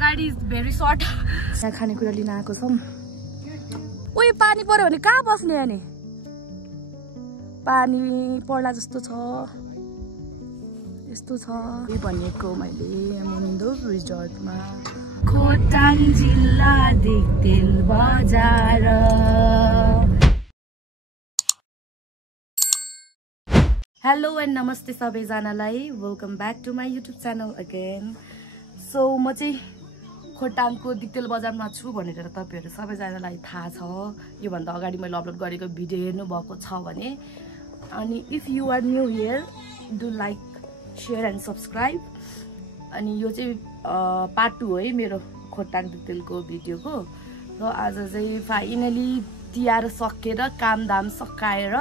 गाडी is very short. यहाँ खानेकुरा लिन आएको छौँ। उही पानी पर्यो भने कहाँ बस्ने अनि? पानी पर्ला जस्तो छ, यस्तो छ भनेको मैले मुन्दो रिजोर्टमा। खोटाङ जिल्ला दिक्तेल बजार। हेलो एन्ड नमस्ते सबैजनालाई, welcome back to my YouTube channel again. So म चाहिँ खोटाङको दिक्तेल बजारमा छु भनेर तपाईँहरू सबैजनालाई थाहा छ। योभन्दा अगाडि मैले अपलोड गरेको भिडियो हेर्नुभएको छ भने, अनि if you are new here do like share and subscribe. अनि यो चाहिँ पार्ट 2 है मेरो खोटाङ दिक्तेलको भिडियोको। र आज चाहिँ फाइनली तिहार सकेर कामदाम सकाएर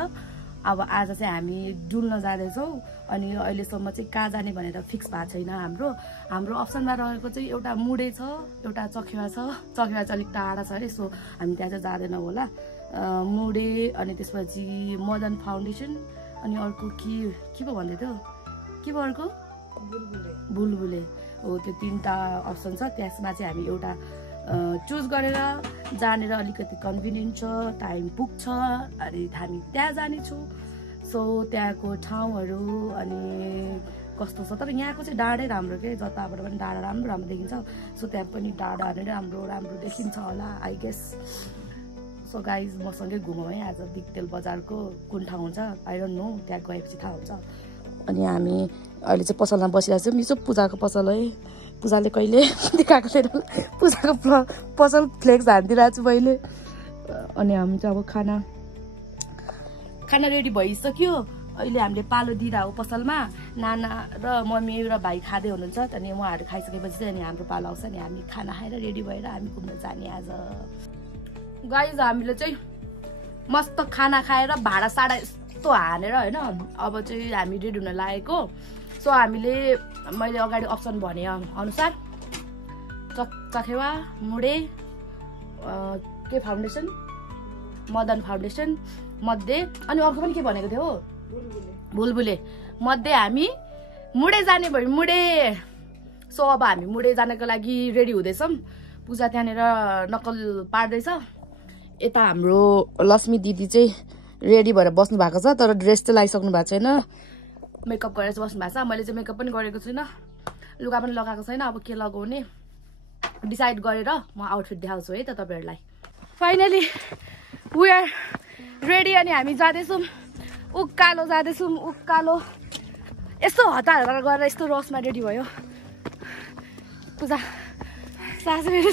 अब आज चाहिँ हामी डुल्न जाँदैछौँ। अनि अहिलेसम्म चाहिँ कहाँ जाने भनेर फिक्स भएको छैन। हाम्रो अप्सनमा रहेको चाहिँ एउटा मुडे छ, एउटा चखेवा छ। चखेवा चाहिँ अलिक टाढा छ है, सो हामी त्यहाँ चाहिँ जाँदैनौँ होला। मुडे अनि त्यसपछि मदन फाउन्डेसन अनि अर्को के पो भन्दै थियो, के पो अर्को बुलबुले हो। त्यो 3टा अप्सन छ, त्यसमा चाहिँ हामी एउटा चुज गरेर जानेर अलिकति कन्भिनियन्ट छ, टाइम पुग्छ अनि हामी त्यहाँ जानेछौँ। सो त्यहाँको ठाउँहरू अनि कस्तो छ, तर यहाँको चाहिँ डाँडै राम्रो के, जताबाट पनि डाँडा राम्रो देखिन्छ। सो त्यहाँ पनि डाँडाहरू नै राम्रो देखिन्छ होला आई गेस। सो गाइज मसँगै घुमौँ है आज दिक्तेल बजारको कुन ठाउँ हुन्छ आई डोन्ट नो, त्यहाँ गएपछि थाहा हुन्छ। अनि हामी अहिले चाहिँ पसलमा बसिरहेको छौँ। यो चाहिँ पूजाको पसल है, पूजाले कहिले देखाएको छैन। पूजाको पसल फ्लेक्स हानिदिरहेको छु मैले। अनि हामी चाहिँ अब खाना रेडी भइसक्यो। अहिले हामीले पालो दिइरहेको पसलमा। नाना र मम्मी र भाइ खाँदै हुनुहुन्छ। अनि उहाँहरू खाइसकेपछि चाहिँ अनि हाम्रो पालो आउँछ। अनि हामी खाना खाएर रेडी भएर हामी घुम्न जाने आज। गाइज हामीले चाहिँ मस्त खाना खाएर भाँडा साडा यस्तो हानेर होइन, अब चाहिँ हामी रेडी हुन लागेको। सो हामीले मैले अगाडि अप्सन भने अनुसार चखेवा, मुडे, के फाउन्डेसन, मदन फाउन्डेसन मध्ये अनि अर्को पनि के भनेको थियो हो, बुलबुले मध्ये हामी मुडे जाने भयो। मुडे सो अब हामी मुडे जानको लागि रेडी हुँदैछौँ। पूजा त्यहाँनिर नक्कल पार्दैछ। यता हाम्रो लक्ष्मी दिदी चाहिँ रेडी भएर बस्नु भएको छ, तर ड्रेस चाहिँ लगाइसक्नु भएको छैन। मेकअप गरेर चाहिँ बस्नु भएको छ। मैले चाहिँ मेकअप पनि गरेको छुइनँ, लुगा पनि लगाएको छैन। अब के लगाउने डिसाइड गरेर म आउटफिट देखाउँछु है त तपाईँहरूलाई। Finally we are ready. अनि हामी जाँदैछौँ उकालो जाँदैछौँ, उकालो यस्तो हतार गरेर यस्तो रसमा रेडी भयो। पूजा सास मेरो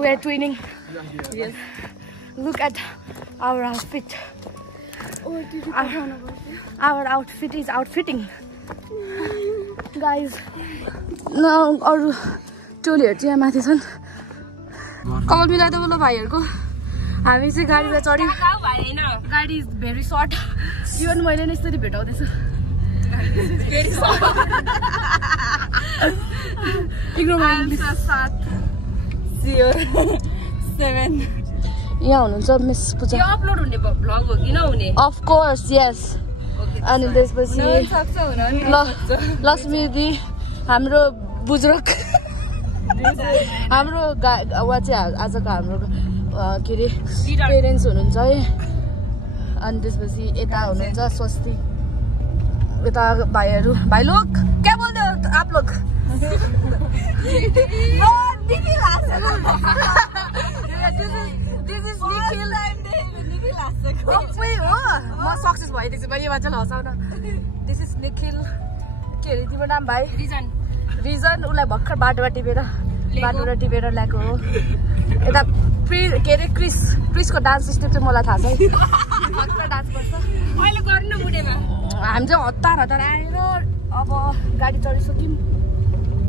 we are twinning. Look at our outfit. Our outfit is outfitting. Guys, now अरू टोलीहरू चाहिँ यहाँ माथि छन्। कमल मिलाइदियो बोल भाइहरूको। हामी चाहिँ गाडीमा चढ्यौँ। गाडी इज भेरी सर्ट। इभन मैले नै यसरी भेटाउँदैछु। यहाँ हुनुहुन्छ मिस पूजा। यो अपलोड हुने भ्लग हो कि नहुने? अफ कोर्स यस। अनि त्यसपछि लक्ष्मी दी हाम्रो बुजुर्ग हाम्रो वा चाहिँ आजको हाम्रो के अरे पेरेन्ट्स हुनुहुन्छ है। अनि त्यसपछि यता हुनुहुन्छ स्वस्ति, यता भाइहरू। भाइ लोग क्या बोल्दै हो आप लोग? म सक्सेस भइदिएको छु मैले मान्छेलाई हँसाउन। This is Nikhil. के अरे तिम्रो नाम भाइ? रिजन। उसलाई भर्खर बाटोमा टिपेर ल्याएको हो। यता के अरे क्रिसको डान्स स्टेप चाहिँ मलाई थाहा छ है। भर्खर डान्स गर्छ अहिले गर्नु मुडेमा। हामी चाहिँ हतार आएर अब गाडी चढिसक्यौँ।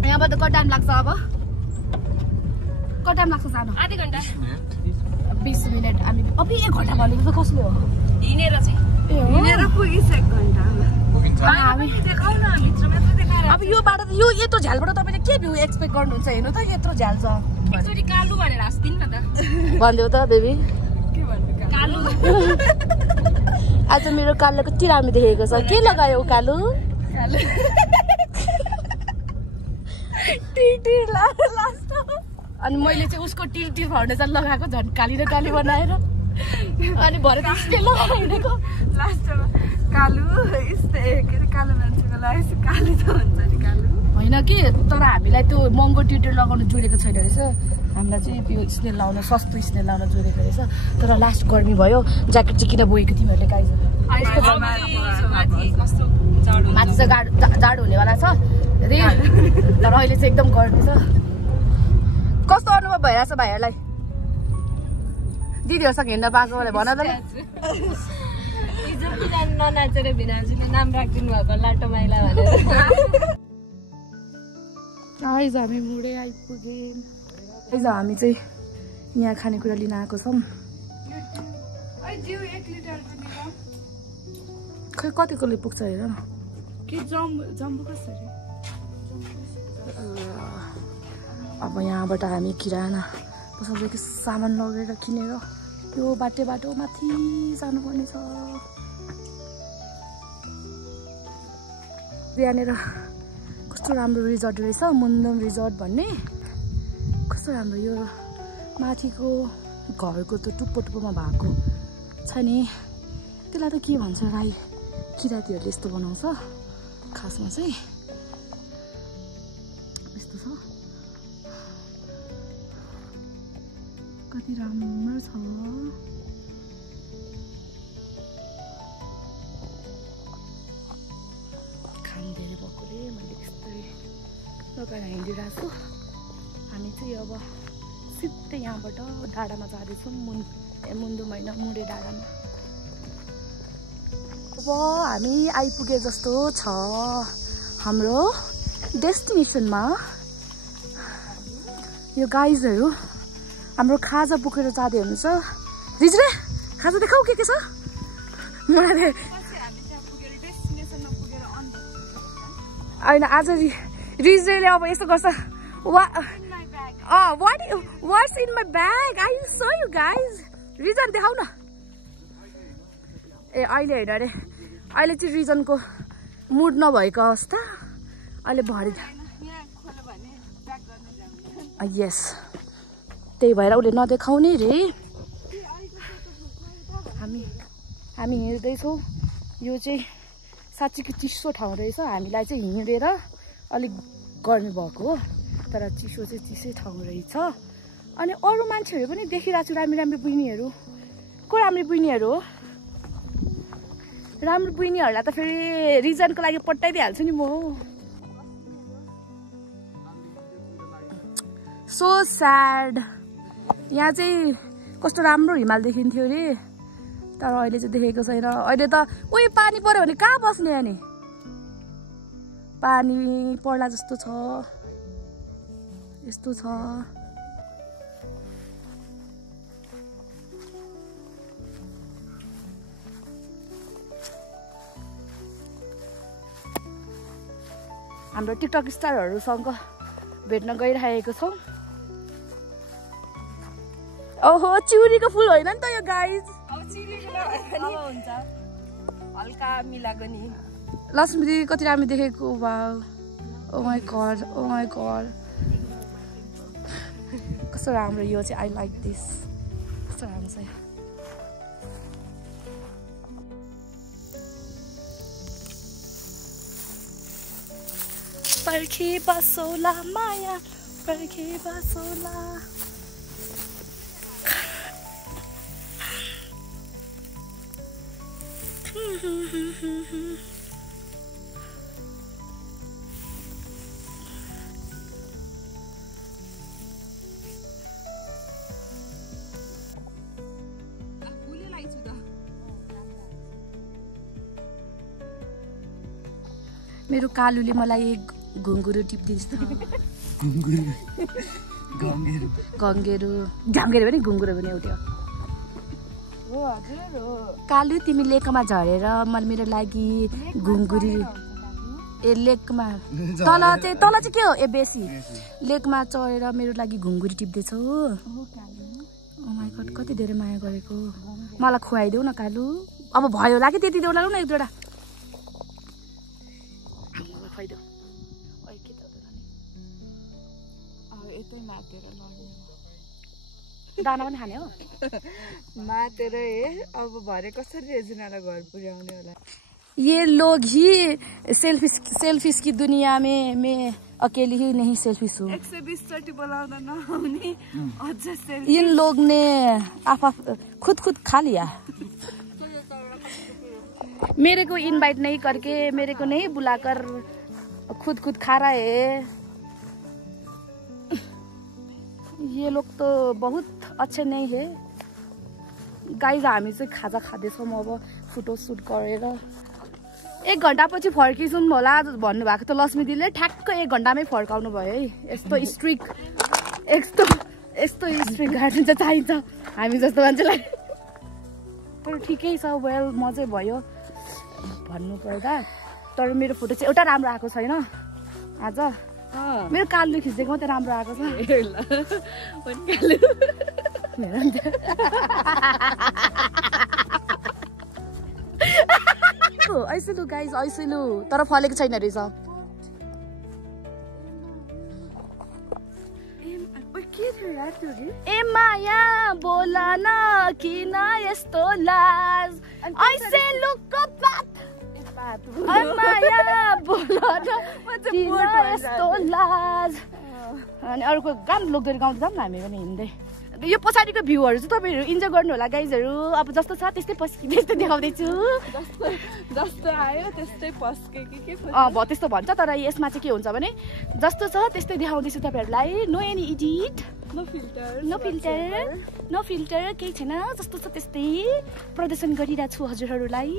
यहाँबाट कति टाइम लाग्छ? अब कति टाइम लाग्छ जानु? आधा घन्टा 20 मिनट। हामी अब 1 घन्टा भनेको त कसले हो? हिँडेर चाहिँ हिँडेर पुगिस 1 घन्टामा। अब यो बाटो त यो यत्रो झ्यालबाट तपाईँले के भ्यू एक्सपेक्ट गर्नुहुन्छ? हेर्नु त यत्रो झ्याल छ। एकचोटि कालु भनेर हाँस्दिनु न त। भनिदेऊ त बेबी। के भन्नु कालु? आज मेरो कालो कति राम्रो देखेको छ। के लगायो कालु? अनि मैले चाहिँ उसको टिर फाउन्डेसन लगाएको झन् काली र काली बनाएर अनि भरे त्यसले लगाइदिएको लास्टमा कालो कालो मान्छेको लागि कालो त हुन्छ नि कालो होइन कि तर हामीलाई त्यो महँगो टिर लगाउनु जोडेको छैन रहेछ हामीलाई चाहिँ त्यो स्नेल लाउन सस्तो स्नेल लाउन जोडेको रहेछ तर लास्ट गर्मी भयो ज्याकेट चाहिँ किन बोकेको तिमीहरूले गाइज माथि चाहिँ जाडो हुनेवाला छ रे तर अहिले चाहिँ एकदम गर्मी छ कस्तो अनुभव भइरहेछ भाइहरूलाई दिदीहरूसँग हिँड्न पाएकोले भन त ननाचेर भिनाजुले नाम राखिदिनु भएको लाटो माइला भनेर आइज हामी मुडे आइपुग्यौँ आइज हामी चाहिँ यहाँ खानेकुरा लिन आएको छौँ खै कतिकोले पुग्छ हेर न अब यहाँबाट हामी किराना पसलदेखि सामान लगेर किनेर यो बाटो माथि जानुपर्ने छ यहाँनिर कस्तो राम्रो रिजोर्ट रहेछ मुन्दम रिजोर्ट भन्ने कस्तो राम्रो यो माथिको घरको त टुप्पोमा भएको छ नि त्यसलाई त के भन्छ राई किरातीहरूले यस्तो बनाउँछ खासमा चाहिँ यस्तो छ कति राम्रो छ खानु धेरै भएकोले मैले यस्तै लगाएर हिँडिरहेको छु हामी चाहिँ अब सिधै यहाँबाट डाँडामा जाँदैछौँ मुन्दु होइन मुडे डाँडामा अब हामी आइपुगे जस्तो छ हाम्रो डेस्टिनेसनमा यो गाइजहरू हाम्रो खाजा बोकेर जाँदै हुनुहुन्छ रिजले खाजा देखाऊ के छ मलाई होइन आज रिजले अब यसो गर्छ what's in my bag? I saw you guys. Reason देखाउ न ए अहिले होइन अरे अहिले चाहिँ रिजनको मुड नभएको अवस्था अहिले भरि यस त्यही भएर उसले नदेखाउने रे हामी हिँड्दैछौँ यो चाहिँ साँच्चीको चिसो ठाउँ रहेछ हामीलाई चाहिँ हिँडेर अलिक गर्मी भएको हो तर चिसो चाहिँ चिसै ठाउँ रहेछ अनि अरू मान्छेहरू पनि देखिरहेको छु राम्रो बहिनीहरू को राम्रो बहिनीहरू हो राम्रो बहिनीहरूलाई त फेरि रिजनको लागि पट्टाइदिइहाल्छु नि म सो स्याड यहाँ चाहिँ कस्तो राम्रो हिमाल देखिन्थ्यो अरे तर अहिले चाहिँ देखेको छैन अहिले त उही पानी पर्यो भने कहाँ बस्ने अनि पानी पर्ला जस्तो छ यस्तो छ हाम्रो टिकटक स्टारहरूसँग भेट्न गइरहेको छौँ ओहो चिउरीको फुल होइन नि त यो गाइज हुन्छ हल्का मिलाएको नि लक्ष्मी दिदी कति राम्रो देखेको वा ओ माई गड कस्तो राम्रो यो चाहिँ आई लाइक दिस कस्तो राम्रो छ पर्खे बसोला माया पर्खे बसोला मेरो कालुले मलाई घुङ्गुरो टिप्दिन्छ घङ्गेरो भने घुङ्गुरो पनि एउटै हो कालु तिमी लेकमा झरेर मैले मेरो लागि घुङ्गुरी ए लेकमा तल चाहिँ के हो ए बेसी लेकमा चढेर मेरो लागि घुङ्गुरी टिप्दैछौ हो ओ माई गॉड कति धेरै माया गरेको मलाई खुवाइदेऊ न कालु अब भयो होला कि त्यति देऊ न एक दुईवटा खुवाइदेऊ यतै मातेर लग्यो दाना पनि खाने हो मातेर अब भरे कसरी रेजिनालाई घर पुर्याउने होला ये लोग ही सेल्फिश की दुनिया में मैं अकेली ही नहीं सेल्फिश हूँ 120 चोटि बोलाउँदा नआउने अझ इन लोग ने खुद खा लिया मेरे को इनवाइट नहीं करके मेरे को नहीं बुलाकर खुद खा रहा है ये लोग तो बहुत अच्छे नहीं है गाइज हामी चाहिँ खाजा खाँदैछौँ अब फोटो सुट गरेर 1 घन्टापछि फर्किन्छौँ होला भन्नुभएको त लक्ष्मी दिदीले ठ्याक्क 1 घन्टामै फर्काउनु भयो है यस्तो स्ट्रिक गार्डन चाहिँ चाहिन्छ हामी जस्तो मान्छेलाई तर ठिकै छ वेल मजै भयो भन्नु पर्दा तर मेरो फोटो चाहिँ एउटा राम्रो आएको छैन आज मेरो कालु खिचेको मात्रै राम्रो आएको छ ऐसिलु गाइज ऐसिलु तर फलेको छैन रहेछ ए माया बोला न किन यस्तो लाज ऐसे लुक्क पात माया बोला न किन यस्तो लाज अनि अरूको गान लोकदोरी गाउँदै जाऊँ न हामी पनि हिँड्दै यो पछाडिको भ्यूहरू चाहिँ तपाईँहरू इन्जोय गर्नु होला गाइजहरू अब जस्तो छ त्यस्तै त्यस्तै देखाउँदैछु जस्तो आयो त्यस्तै पस्के के त्यस्तो भन्छ तर यसमा चाहिँ के हुन्छ भने जस्तो छ त्यस्तै देखाउँदैछु तपाईँहरूलाई no any edit no filter केही छैन जस्तो छ त्यस्तै प्रदर्शन गरिरहेको छु हजुरहरूलाई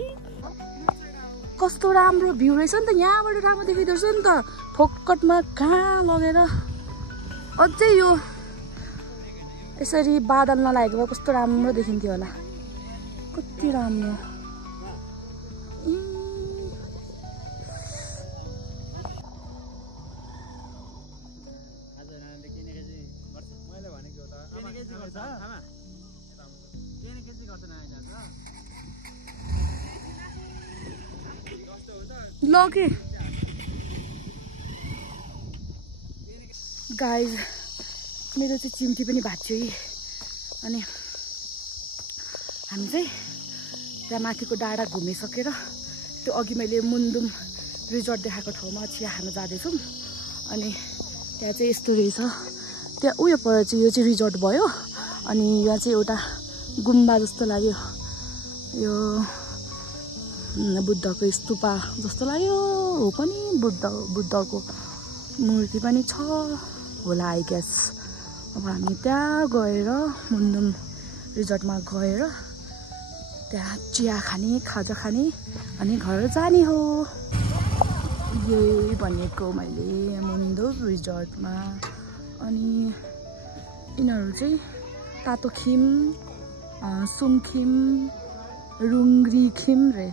कस्तो राम्रो भ्यू रहेछ नि त यहाँबाट राम्रो देखिँदो रहेछ नि त फोकटमा कहाँ लगेर अझै यो यसरी बादल नलागेको भए कस्तो राम्रो देखिन्थ्यो होला कति राम्रो लगे गाइज मेरो चाहिँ चिम्टी पनि भाँच्यो है अनि हामी चाहिँ त्यहाँ माथिको डाँडा घुमिसकेर त्यो अघि मैले मुन्दुम रिजोर्ट देखाएको ठाउँमा चिया खान जाँदैछौँ अनि त्यहाँ चाहिँ यस्तो रहेछ त्यहाँ उयो पर चाहिँ यो चाहिँ रिजोर्ट भयो अनि यहाँ चाहिँ एउटा गुम्बा जस्तो लाग्यो यो बुद्धको स्तूपा जस्तो लाग्यो हो पनि बुद्धको मूर्ति पनि छ होला आई गेस अब हामी त्यहाँ गएर मुन्दुम रिजोर्टमा गएर त्यहाँ चिया खाने खाजा खाने अनि घर जाने हो यही भनेको मैले मुन्दुम रिजोर्टमा अनि यिनीहरू चाहिँ तातोखिम सुङखिम रुङ्ग्रीखिम रे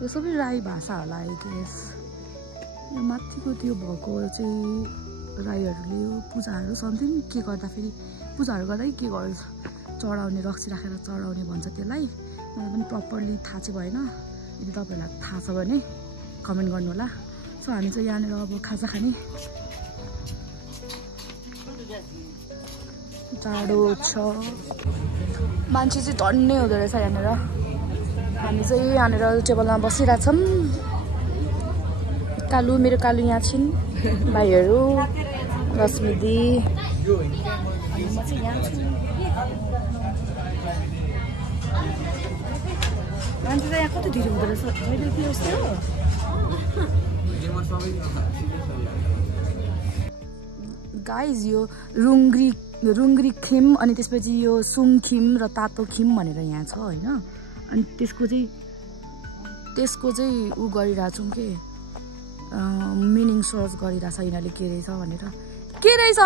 यो सबै राई भाषा होला आई गेस यो माथिको त्यो भएको चाहिँ राईहरूले यो पूजाहरू समथिङ के गर्दाखेरि पूजाहरू गर्दा के गर्छ चढाउने रक्सी राखेर चढाउने भन्छ त्यसलाई मलाई पनि प्रपरली थाहा चाहिँ भएन यदि तपाईँहरूलाई थाहा छ भने कमेन्ट गर्नु होला सो हामी चाहिँ यहाँनिर अब खाजा खाने जाडो छ मान्छे चाहिँ टन्नै हुँदो रहेछ यहाँनिर हामी चाहिँ यहाँनिर टेबलमा बसिरहेछौँ मेरो कालु यहाँ छिन् भाइहरू रश्मि दी अनि म चाहिँ यहाँ छु मान्छे चाहिँ यहाँ कति ढिलो हुँदो रहेछ मैले के जस्तो गाइज यो रुङ्ग्रीखिम अनि त्यसपछि यो सुङखिम र तातोखिम भनेर यहाँ छ होइन अनि त्यसको चाहिँ उ गरिरहेको छौँ के मिनिङ सर्च गरिरहेछ यिनीहरूले के रहेछ भनेर के रहेछ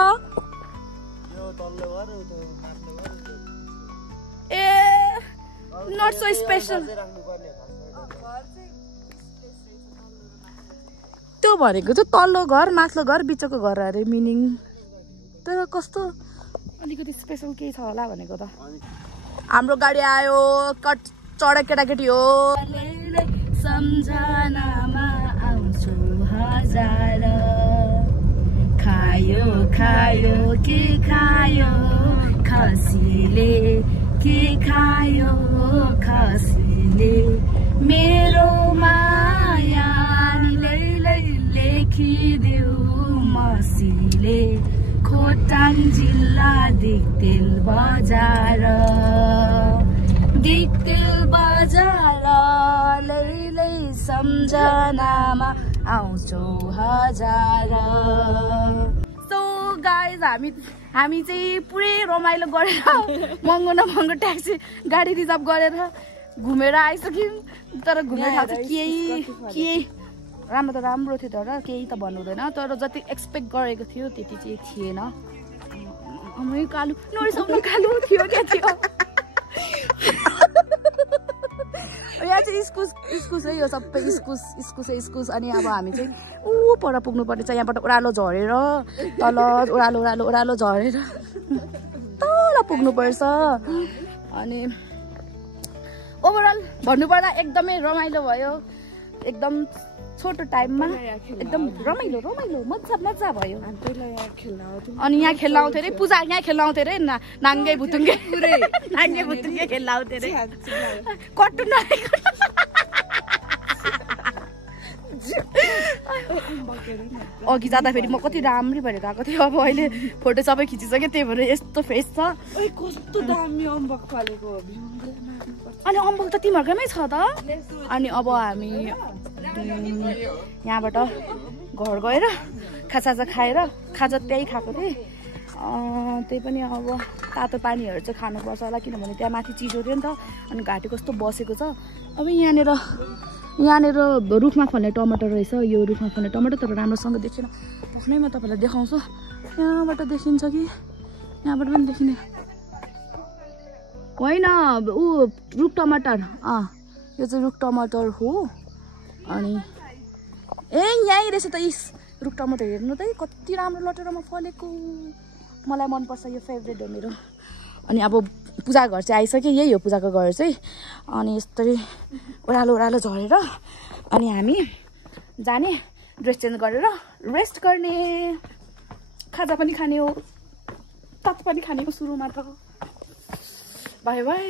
ए नट सो स्पेसल त्यो भनेको चाहिँ तल्लो घर माथिल्लो घर बिचको घर अरे मिनिङ तर कस्तो अलिकति स्पेसल केही छ होला भनेको त हाम्रो गाडी आयो चढा केटाकेटी हो सम्झनामा आउँछु हजार खायो खायो के खायो खसीले के खायो खसीले मेरो माया लेखिदेऊ मसीले खोटाङ जिल्ला दिक्तेल बजार लैलै सम्झनामा आउँछौ हजार। सो गाइज हामी चाहिँ पुरै रमाइलो गरेर महँगो न महँगो ट्याक्सी गाडी रिजर्भ गरेर घुमेर आइसक्यौँ। तर घुमेर ठाउँ चाहिँ केही राम्रो त राम्रो थियो तर केही त भन्नु हुँदैन, तर जति एक्सपेक्ट गरेको थियो त्यति चाहिँ थिएन। कालु नरिसाउनु कालु थियो क्या थियो। यहाँ चाहिँ इस्कुस है, यो सबै इस्कुस। अनि अब हामी चाहिँ पर पुग्नु पर्नेछ। यहाँबाट ओह्रालो झरेर तल ओह्रालो झरेर तल पुग्नु पर्छ। अनि ओभरअल भन्नुपर्दा एकदमै रमाइलो भयो, एकदम छोटो टाइममा एकदम रमाइलो मजा भयो। अनि यहाँ खेल्न आउँथ्यो अरे पूजा, यहाँ खेल्न आउँथ्यो अरे नाङ्गे भुतुङ्गे खेल्न आउँथ्यो अरे कट्टु अघि जाँदाखेरि म कति राम्री भएर गएको थिएँ। अब अहिले फोटो सबै खिचिसकेँ, त्यही भएर यस्तो फेस छ। अनि अम्बक त तिमीहरूकैमै छ त। अनि अब हामी यहाँबाट घर गएर खाजा खाएर खाजा त्यही खाएको थिएँ। त्यही पनि अब तातो पानीहरू चाहिँ खानुपर्छ होला, किनभने त्यहाँ माथि चिसो थियो नि त। अनि घाँटी कस्तो बसेको छ। अब यहाँनिर रुखमा फल्ने टमाटर रहेछ, यो रुखमा फल्ने टमाटर, तर राम्रोसँग देखिएन। पक्नै म तपाईँलाई देखाउँछु। यहाँबाट देखिन्छ कि यहाँबाट पनि देखिने होइन। रुख टमाटर, यो चाहिँ रुख टमाटर हो। अनि यहीँ रहेछ त रुख टमाटर, हेर्नु त कति राम्रो लटरमा फलेको। मलाई मनपर्छ, यो फेभरेट हो मेरो। अनि अब पूजा घर चाहिँ आइसक्यो, यही हो पूजाको घर चाहिँ। अनि यस्तै ओह्रालो झरेर अनि हामी जाने, ड्रेस चेन्ज गरेर रेस्ट गर्ने, खाजा पनि खाने हो, तात पनि खाने हो सुरुमा त। By by.